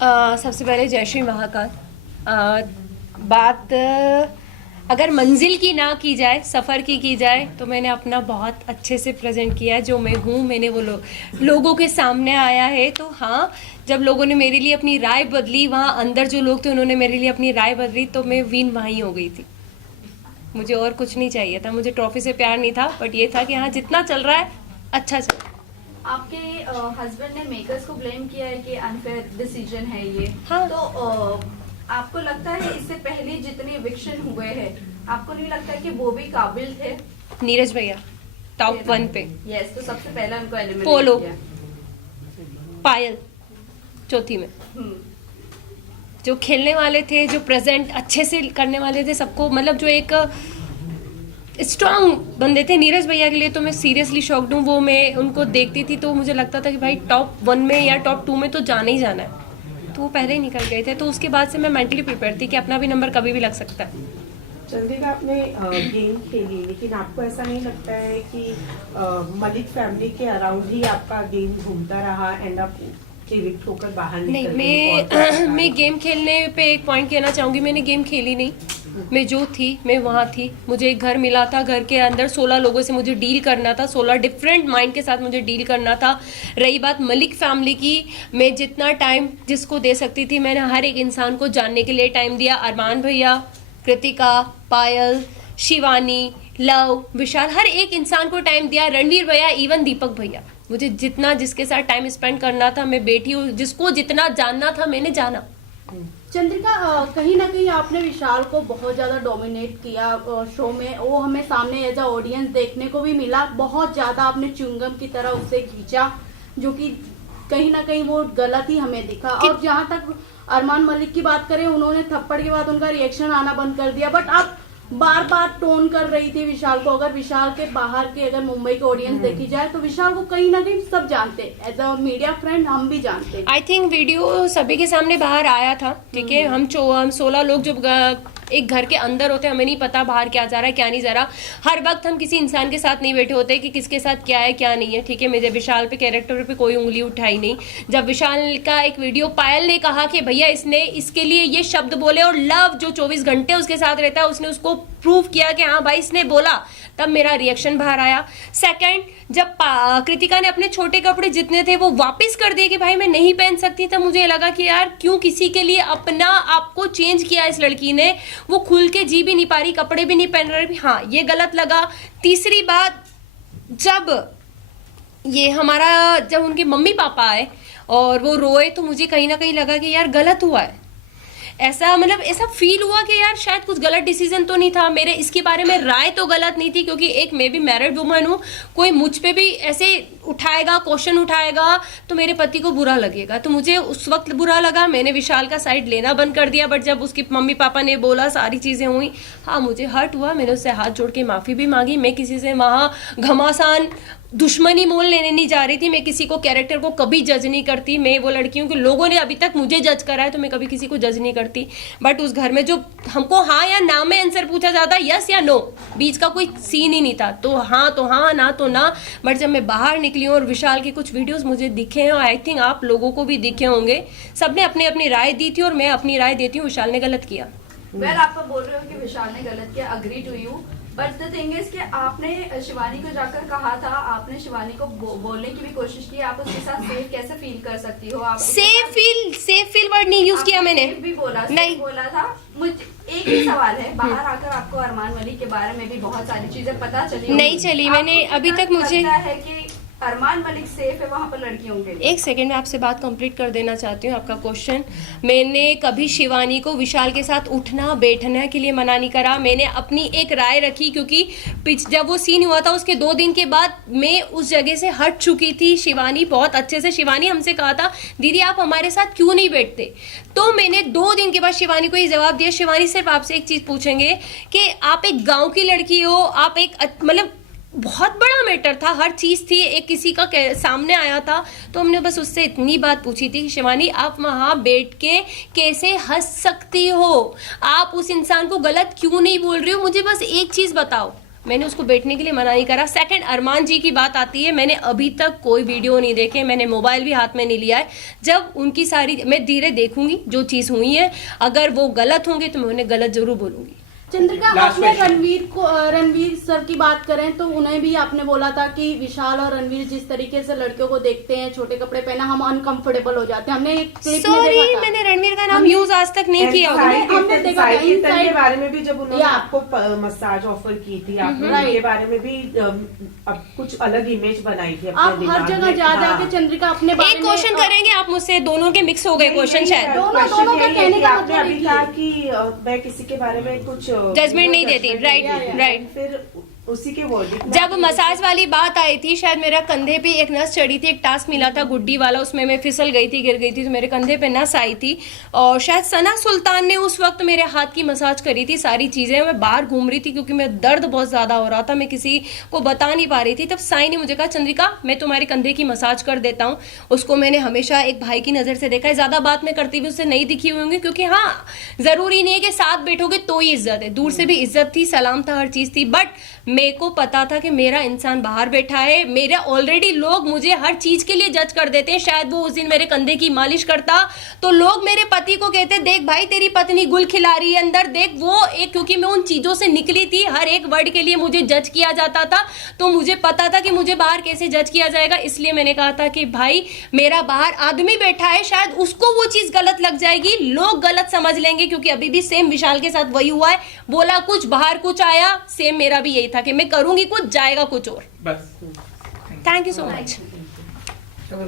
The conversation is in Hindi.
सबसे पहले जय श्री महाकाल। बात अगर मंजिल की ना की जाए, सफ़र की जाए, तो मैंने अपना बहुत अच्छे से प्रेजेंट किया है। जो मैं हूँ, मैंने वो लोगों के सामने आया है। तो हाँ, जब लोगों ने मेरे लिए अपनी राय बदली, वहाँ अंदर जो लोग थे उन्होंने मेरे लिए अपनी राय बदली, तो मैं विन वहीं हो गई थी। मुझे और कुछ नहीं चाहिए था। मुझे ट्रॉफी से प्यार नहीं था, बट ये था कि हाँ, जितना चल रहा है अच्छा चल रहा है। आपके हस्बैंड ने मेकर्स को ब्लेम किया है कि अनफेयर डिसीजन है ये। हाँ। तो आपको लगता है इससे पहले जितने इविक्शन हुए हैं, आपको नहीं लगता कि वो भी काबिल थे? नीरज भैया टॉप 1 पे। यस, तो सबसे पहले उनको एलिमिनेट पोलो, किया। पायल चौथी में। हम्म। जो खेलने वाले थे, जो प्रेजेंट अच्छे से करने वाले थे सबको, मतलब जो एक स्ट्रांग बंदे थे, नीरज भैया के लिए तो मैं सीरियसली शॉक्ड हूँ। वो मैं उनको देखती थी तो मुझे लगता था कि भाई टॉप 1 में या टॉप 2 में तो जाना ही जाना है। तो वो पहले ही निकल गए थे, तो उसके बाद से मैं मेंटली प्रिपेयर थी कि अपना भी नंबर कभी भी लग सकता है। चंद्रिका, आपने गेम खेली, लेकिन आपको ऐसा नहीं लगता है कि मलिक फैमिली के अराउंड ही आपका गेम घूमता रहा, एंड आप इविक्ट होकर बाहर नहीं, निकल गई? मैं गेम खेलने पे एक पॉइंट कहना चाहूँगी। मैंने गेम खेली नहीं। मैं जो थी मैं वहाँ थी। मुझे एक घर मिला था, घर के अंदर 16 लोगों से मुझे डील करना था, 16 डिफरेंट माइंड के साथ मुझे डील करना था। रही बात मलिक फैमिली की, मैं जितना टाइम जिसको दे सकती थी, मैंने हर एक इंसान को जानने के लिए टाइम दिया। अरमान भैया, कृतिका, पायल, शिवानी, लव, विशाल, हर एक इंसान को टाइम दिया। रणवीर भैया, इवन दीपक भैया, मुझे जितना जिसके साथ टाइम स्पेंड करना था, मैं बैठी हूँ। जिसको जितना जानना था मैंने जाना। चंद्रिका, कहीं ना कहीं आपने विशाल को बहुत ज्यादा डोमिनेट किया शो में। वो हमें सामने एज अ ऑडियंस देखने को भी मिला। बहुत ज्यादा आपने च्युइंगम की तरह उसे खींचा, जो कि कहीं ना कहीं वो गलत ही हमें दिखा। और जहां तक अरमान मलिक की बात करें, उन्होंने थप्पड़ के बाद उनका रिएक्शन आना बंद कर दिया, बट आप बार बार टोन कर रही थी विशाल को। अगर विशाल के बाहर के, अगर मुंबई के ऑडियंस देखी जाए, तो विशाल को कहीं ना कहीं सब जानते, एज अ मीडिया फ्रेंड हम भी जानते। आई थिंक वीडियो सभी के सामने बाहर आया था, ठीक है। हम 16 लोग जो एक घर के अंदर होते हैं, हमें नहीं पता बाहर क्या जा रहा है क्या नहीं जा रहा। हर वक्त हम किसी इंसान के साथ नहीं बैठे होते कि किसके साथ क्या है क्या नहीं है, ठीक है। मेरे विशाल पे, कैरेक्टर पे कोई उंगली उठाई नहीं। जब विशाल का एक वीडियो पायल ने कहा कि भैया इसने इसके लिए ये शब्द बोले, और लव जो 24 घंटे उसके साथ रहता है, उसने उसको प्रूव किया कि हाँ भाई इसने बोला, तब मेरा रिएक्शन बाहर आया। सेकंड, जब कृतिका ने अपने छोटे कपड़े जितने थे वो वापस कर दिए कि भाई मैं नहीं पहन सकती, तब मुझे लगा कि यार क्यों किसी के लिए अपना आपको चेंज किया इस लड़की ने। वो खुल के जी भी नहीं पा रही, कपड़े भी नहीं पहन रही। हाँ, ये गलत लगा। तीसरी बात, जब ये हमारा, जब उनके मम्मी पापा आए और वो रोए, तो मुझे कहीं ना कहीं लगा कि यार गलत हुआ है। ऐसा मतलब ऐसा फील हुआ कि यार शायद कुछ गलत डिसीजन तो नहीं था मेरे। इसके बारे में राय तो गलत नहीं थी, क्योंकि एक मैं भी मैरिड वुमन हूँ। कोई मुझ पे भी ऐसे उठाएगा, क्वेश्चन उठाएगा, तो मेरे पति को बुरा लगेगा। तो मुझे उस वक्त बुरा लगा, मैंने विशाल का साइड लेना बंद कर दिया। बट जब उसके मम्मी पापा ने बोला, सारी चीज़ें हुई, हाँ मुझे हर्ट हुआ। मैंने उससे हाथ जोड़ के माफ़ी भी मांगी। मैं किसी से वहाँ घमासान दुश्मनी मोल लेने नहीं जा रही थी। मैं किसी को, कैरेक्टर को कभी जज नहीं करती। मैं वो लड़की हूँ कि लोगों ने अभी तक मुझे जज करा है, तो मैं कभी किसी को जज नहीं करती। बट उस घर में जो हमको हाँ या ना में आंसर पूछा जाता, यस या नो, बीच का कोई सीन ही नहीं था। तो हाँ, ना तो ना। बट जब मैं बाहर निकली हूँ और विशाल के कुछ वीडियोस मुझे दिखे हैं, और आई थिंक आप लोगों को भी दिखे होंगे, सबने अपनी अपनी राय दी थी, और मैं अपनी राय देती हूँ, विशाल ने गलत किया। वेल, आप तो बोल रहे हो कि विशाल ने गलत किया, agree to you. But the thing is कि आपने शिवानी को जाकर कहा था, आपने शिवानी को बोलने की भी कोशिश की, आप उसके साथ सेफ कैसे फील कर सकती हो? आप सेफ फील वर्ड नहीं यूज किया मैंने। भी बोला, नहीं बोला था। मुझे एक ही सवाल है, बाहर आकर आपको अरमान मलिक के बारे में भी बहुत सारी चीजें पता चली नहीं चली। मैंने अभी तक मुझे है कि अरमान मलिक सेफ है वहाँ पर लड़कियों के लिए? एक सेकंड में आपसे बात कंप्लीट कर देना चाहती हूँ। आपका क्वेश्चन, मैंने कभी शिवानी को विशाल के साथ उठना बैठने के लिए मना नहीं करा। मैंने अपनी एक राय रखी, क्योंकि जब वो सीन हुआ था उसके 2 दिन के बाद मैं उस जगह से हट चुकी थी। शिवानी बहुत अच्छे से, शिवानी हमसे कहा था दीदी आप हमारे साथ क्यों नहीं बैठते, तो मैंने 2 दिन के बाद शिवानी को ये जवाब दिया, शिवानी सिर्फ आपसे एक चीज़ पूछेंगे कि आप एक गाँव की लड़की हो, आप एक मतलब बहुत बड़ा मैटर था, हर चीज़ थी, एक किसी का सामने आया था, तो हमने बस उससे इतनी बात पूछी थी कि शिवानी आप वहाँ बैठ के कैसे हंस सकती हो, आप उस इंसान को गलत क्यों नहीं बोल रही हो, मुझे बस एक चीज़ बताओ। मैंने उसको बैठने के लिए मना नहीं करा। सेकंड, अरमान जी की बात आती है, मैंने अभी तक कोई वीडियो नहीं देखे, मैंने मोबाइल भी हाथ में नहीं लिया है। जब उनकी सारी मैं धीरे देखूंगी जो चीज़ हुई है, अगर वो गलत होंगे तो मैं उन्हें गलत जरूर बोलूंगी। चंद्रिका, Last आपने question. रणवीर सर की बात करें तो उन्हें भी आपने बोला था कि विशाल और रणवीर जिस तरीके से लड़कियों को देखते हैं, छोटे कपड़े पहना, हम अनकंफर्टेबल हो जाते हैं। हमने एक क्लिप में सॉरी, देखा था। मैंने रणवीर का नाम यूज आज तक नहीं किया होगा। हमने देखा था, के inside- बारे में भी जब उन्होंने Yeah. आपको मसाज ऑफर की थी, आपने Right. उनके बारे में भी अब कुछ अलग इमेज बनाई थी अपने आप हर दिमाग जगह में। जा हाँ। जाके चंद्रिका अपने बारे एक में क्वेश्चन करेंगे आप मुझसे, दोनों के मिक्स हो गए क्वेश्चन शायद। दोनों का कहने का आपने मतलब अभी एक ही कहा है। कि मैं किसी के बारे में कुछ Judgment नहीं देती, judgment right, नहीं देती। right. फिर उसी के वर्डिंग में जब आपने मसाज वाली बात आई थी, शायद मेरा कंधे पे एक नस चढ़ी थी, एक टास्क मिला था गुड्डी वाला, उसमें मैं फिसल गई थी, गिर गई थी, तो मेरे कंधे पे नस आई थी। और शायद सना सुल्तान ने उस वक्त मेरे हाथ की मसाज करी थी। सारी चीजें, मैं बाहर घूम रही थी क्योंकि मैं दर्द बहुत ज्यादा हो रहा था, मैं किसी को बता नहीं पा रही थी। तब साई ने मुझे कहा, चंद्रिका मैं तुम्हारे कंधे की मसाज कर देता हूँ। उसको मैंने हमेशा एक भाई की नजर से देखा है, ज्यादा बात मैं करती हुई उससे नहीं दिखी हुई होंगी, क्योंकि हाँ, जरूरी नहीं है कि साथ बैठोगे तो ही इज्जत है, दूर से भी इज्जत थी, सलाम था, हर चीज थी। बट मेरे को पता था कि मेरा इंसान बाहर बैठा है, मेरे ऑलरेडी लोग मुझे हर चीज के लिए जज कर देते हैं। शायद वो उस दिन मेरे कंधे की मालिश करता तो लोग मेरे पति को कहते, देख भाई तेरी पत्नी गुल खिला रही है अंदर, देख वो एक, क्योंकि मैं उन चीजों से निकली थी, हर एक वर्ड के लिए मुझे जज किया जाता था, तो मुझे पता था कि मुझे बाहर कैसे जज किया जाएगा। इसलिए मैंने कहा था कि भाई मेरा बाहर आदमी बैठा है, शायद उसको वो चीज गलत लग जाएगी, लोग गलत समझ लेंगे, क्योंकि अभी भी सेम विशाल के साथ वही हुआ है, बोला कुछ बाहर कुछ आया, सेम मेरा भी यही था कि मैं करूंगी कुछ, जाएगा कुछ और। बस थैंक यू सो मच। चलो,